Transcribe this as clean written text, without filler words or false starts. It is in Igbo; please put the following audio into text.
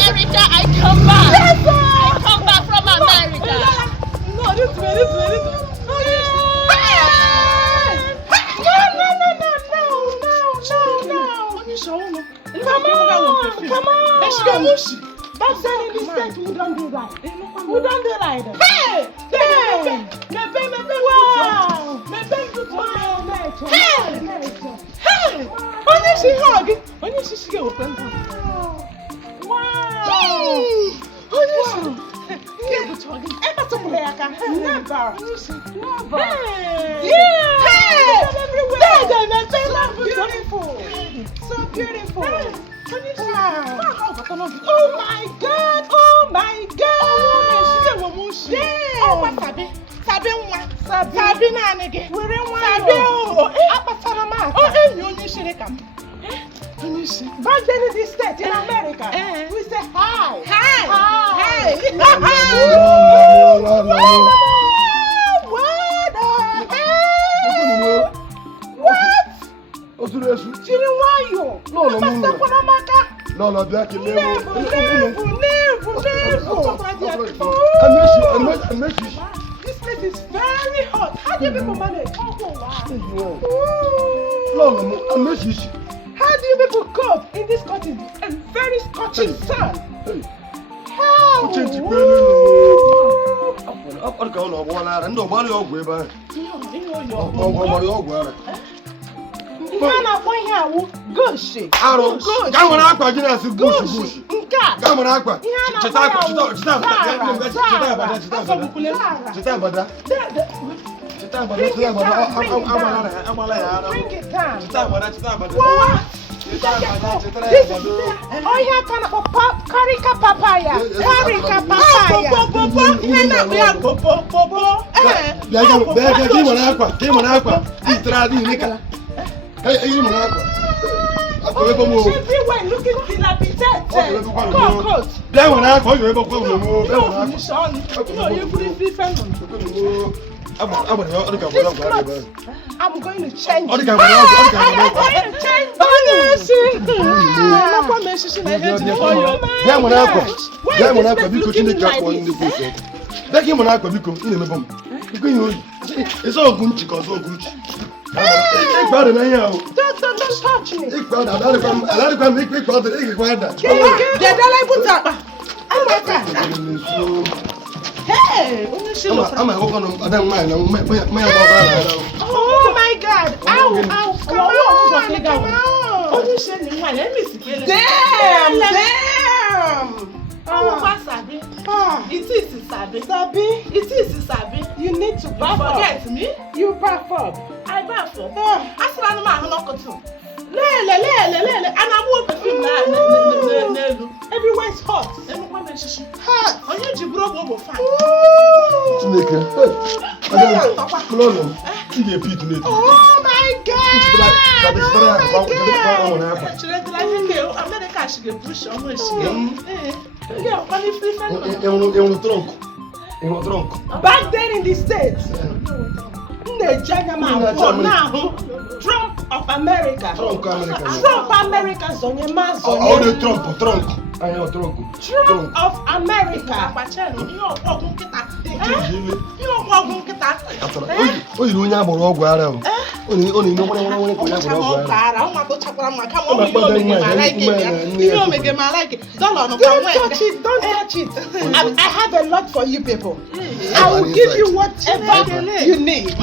America, I come back. Yes, I come back from America. No, this way. Come on. Back then in this state, we don't do that. Hey! Wow! Hey! Onye she hug. Onye she open. Wow! Onye she. Never. Yeah! Hey! Beautiful. So beautiful. Wow. Oh my God! Sabi na nige. Sabi o. Apatara ma. Oh, enyi onye shere kam. Back then in this state in America, we say hi. Hi. What? Chiriwayo. No, black and never. This place is very hot. How do you people manage? How do you people cope in this country and very scorching sun? How? Goshi. Bring it down. What? Onye kana karika papaya. Everywhere looking dilapidated. Cockroach. I'm going to change. I'm going to change. It's all good, because all good. Don't touch me. Hey! I'm oh my God! Ow! Come on! Damn! It is Sabi. You need to back up. Forget me? You back up. I back up. Everywhere is hot. Hot. Oh my God! America should push on back then in the States, Trump of America. Trump America's on your mask. Trump of America. Don't touch it. I have a lot for you people. I will give you whatever you need.